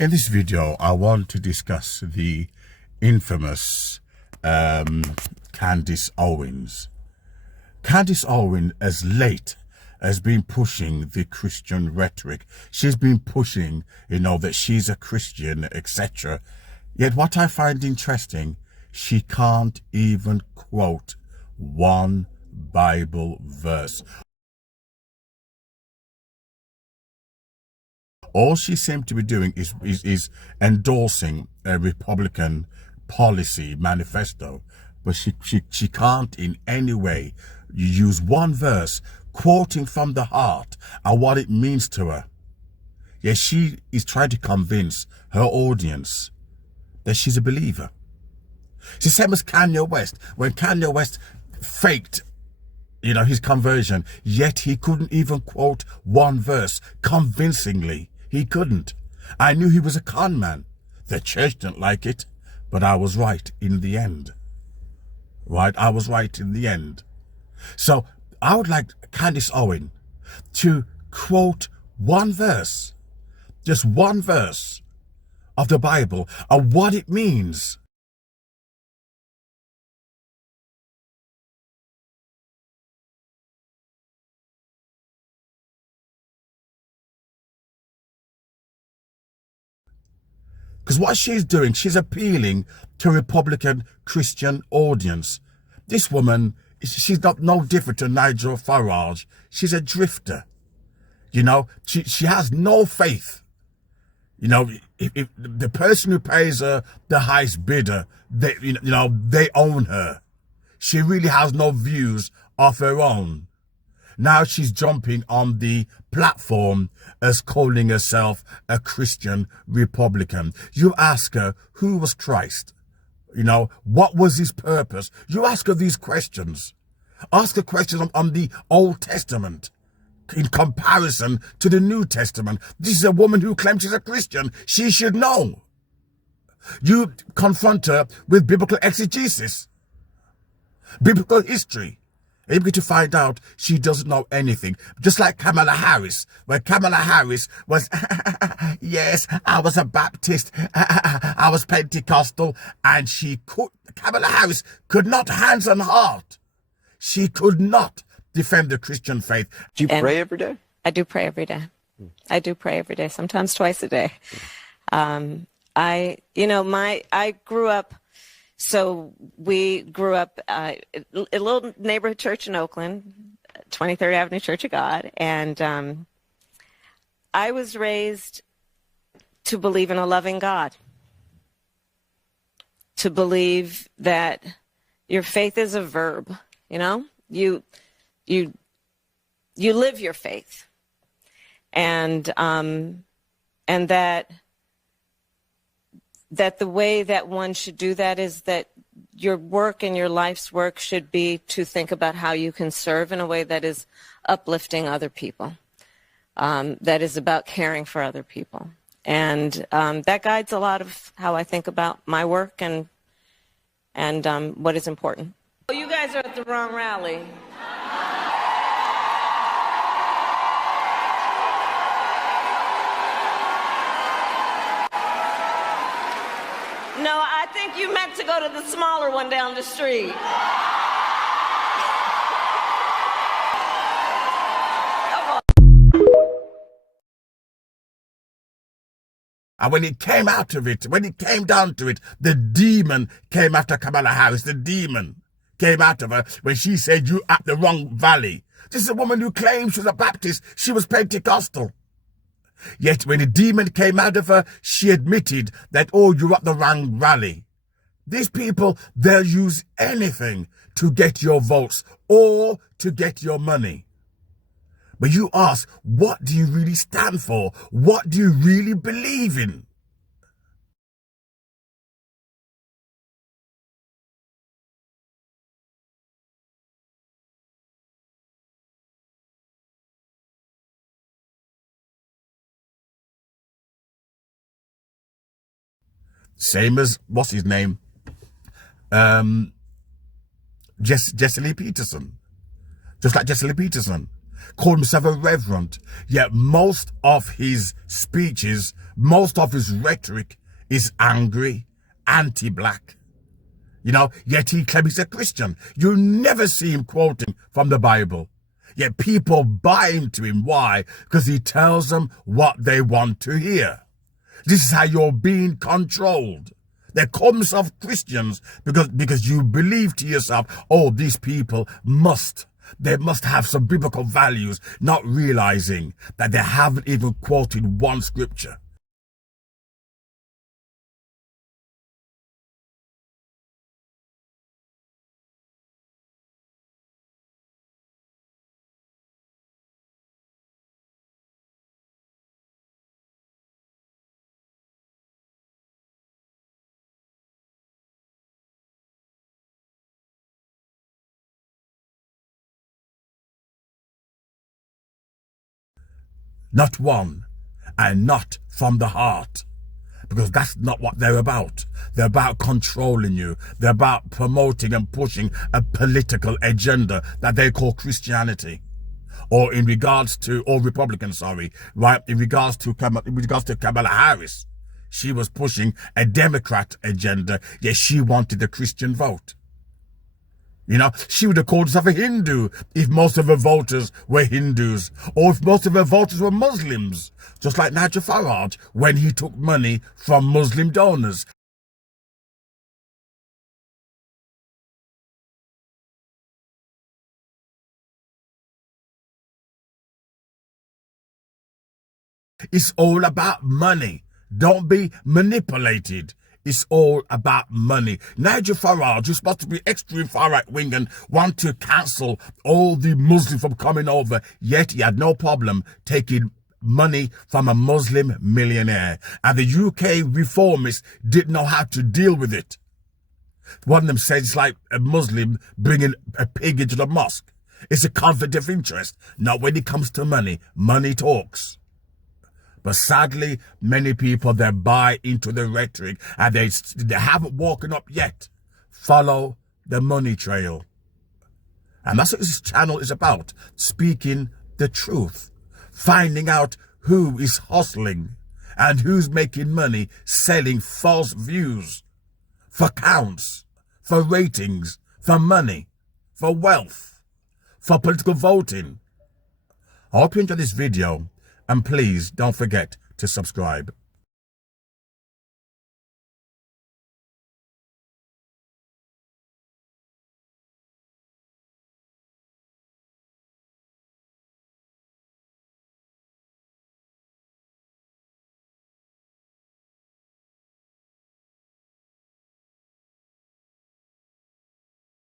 In this video, I want to discuss the infamous Candace Owens. Candace Owens, as late, has been pushing the Christian rhetoric. She's been pushing, that she's a Christian, etc. Yet what I find interesting, she can't even quote one Bible verse. All she seemed to be doing is endorsing a Republican policy manifesto, but she can't in any way use one verse quoting from the heart and what it means to her. Yes, she is trying to convince her audience that she's a believer. It's the same as Kanye West. When Kanye West faked his conversion, yet he couldn't even quote one verse convincingly. He couldn't. I knew he was a con man. The church didn't like it, but I was right in the end. Right? I was right in the end. So I would like Candace Owens to quote one verse, just one verse of the Bible and what it means. Because what she's doing, she's appealing to a Republican Christian audience. This woman, she's not no different to Nigel Farage. She's a drifter. She has no faith. If the person who pays her the highest bidder, they own her. She really has no views of her own. Now she's jumping on the platform as calling herself a Christian Republican. You ask her, who was Christ? What was his purpose? You ask her these questions. Ask her questions on the Old Testament in comparison to the New Testament. This is a woman who claims she's a Christian. She should know. You confront her with biblical exegesis, biblical history. You're going to find out she doesn't know anything. Just like Kamala Harris. When Kamala Harris was, yes, I was a Baptist, I was Pentecostal, and Kamala Harris could not, hands on heart, she could not defend the Christian faith. Do you pray every day? I do pray every day. I do pray every day, sometimes twice a day. I grew up, so we grew up a little neighborhood church in Oakland, 23rd Avenue Church of God, and I was raised to believe in a loving God, to believe that your faith is a verb. You live your faith, and that the way that one should do that is that your work and your life's work should be to think about how you can serve in a way that is uplifting other people, that is about caring for other people. And that guides a lot of how I think about my work and what is important. Oh, you guys are at the wrong rally. No, I think you meant to go to the smaller one down the street. And when it came out of it, when it came down to it, the demon came after Kamala Harris. The demon came out of her when she said, "You at the wrong valley." This is a woman who claims she was a Baptist. She was Pentecostal. Yet when the demon came out of her, she admitted that, oh, you're at the wrong rally. These people, they'll use anything to get your votes or to get your money. But you ask, what do you really stand for? What do you really believe in? Same as, what's his name? Jesse Lee Peterson. Just like Jesse Lee Peterson. called himself a reverend, yet most of his speeches, most of his rhetoric is angry, anti-black. Yet he claims he's a Christian. You never see him quoting from the Bible. Yet people buy into him. Why? Because he tells them what they want to hear. This is how you're being controlled. They call themselves Christians because you believe to yourself, oh, these people must have some biblical values, not realizing that they haven't even quoted one scripture. Not one, and not from the heart. Because that's not what they're about. They're about controlling you. They're about promoting and pushing a political agenda that they call Christianity. Or Republican, right? In regards to Kamala Harris. She was pushing a Democrat agenda, yet she wanted the Christian vote. She would have called herself a Hindu if most of her voters were Hindus, or if most of her voters were Muslims, just like Nigel Farage when he took money from Muslim donors. It's all about money. Don't be manipulated. It's all about money. Nigel Farage, who's supposed to be extreme far right wing and want to cancel all the Muslims from coming over, yet he had no problem taking money from a Muslim millionaire. And the UK reformists didn't know how to deal with it. One of them said it's like a Muslim bringing a pig into the mosque. It's a conflict of interest. Not when it comes to money. Money talks. But sadly, many people, they buy into the rhetoric and they haven't woken up yet. Follow the money trail. And that's what this channel is about. Speaking the truth. Finding out who is hustling and who's making money selling false views for counts, for ratings, for money, for wealth, for political voting. I hope you enjoyed this video. And please don't forget to subscribe.